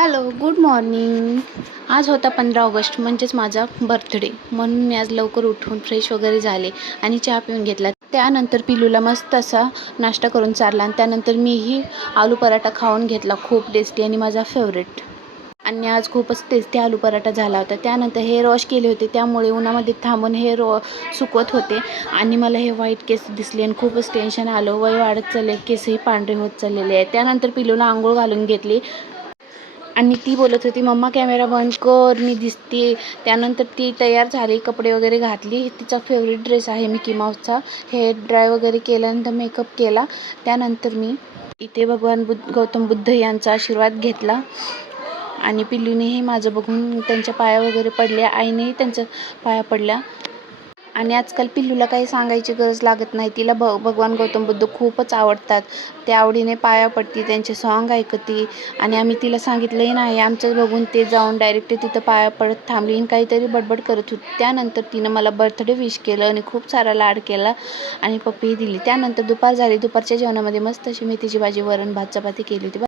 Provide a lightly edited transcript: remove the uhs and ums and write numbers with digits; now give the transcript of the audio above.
Hello, good morning. आज होता 15 August, म्हणजेच माझा बर्थडे. म्हणून मी आज लवकर उठून फ्रेश वगैरे झाले आणि चहा पिऊन घेतला. त्यानंतर पिलूला मस्त असा नाश्ता करून चारला आणि त्यानंतर मीही आलू पराठा खाऊन घेतला, खूप टेस्टी आणि माझा फेवरेट. आणि आज खूपच टेस्टी आलू पराठा झाला होता. त्यानंतर हेअर वॉश केले होते, त्यामुळे उन्हामध्ये थांबून हेअर सुकवत होते आणि मला हे व्हाईट केस दिसले आणि खूपच टेन्शन आलं. वय वाढत चालले, केसही पांढरे होत चाललेले आहे. त्यानंतर पिलूला आंघोळ घालून घेतली आणि ती बोलत होती, मम्मा कॅमेरा बंद कर, मी दिसते. त्यानंतर ती तयार झाली, कपडे वगैरे घातली. तिचा फेवरेट ड्रेस आहे मिकी माऊसचा. हेअर ड्राय वगैरे केल्यानंतर मेकअप केला. त्यानंतर मी इथे भगवान गौतम बुद्ध यांचा आशीर्वाद घेतला आणि पिल्लूनेही माझं बघून त्यांच्या पाया वगैरे पडल्या, आईनेही त्यांच्या पाया पडल्या. आणि आजकाल पिल्लूला काही सांगायची गरज लागत नाही. तिला भगवान गौतम बुद्ध खूपच आवडतात. त्या आवडीने पाया पडती, त्यांचे सॉन्ग ऐकते आणि आम्ही तिला सांगितलंही नाही. आमचं बघून ते जाऊन डायरेक्ट तिथं पाया पडत थांबली आणि काहीतरी बडबड करत होती. त्यानंतर तिनं मला बर्थडे विश केलं आणि खूप सारा लाड केला आणि पप्पीही दिली. त्यानंतर दुपार झाली. दुपारच्या जेवणामध्ये मस्त अशी मेथीची भाजी, वरण, भात, चपाती केली होती.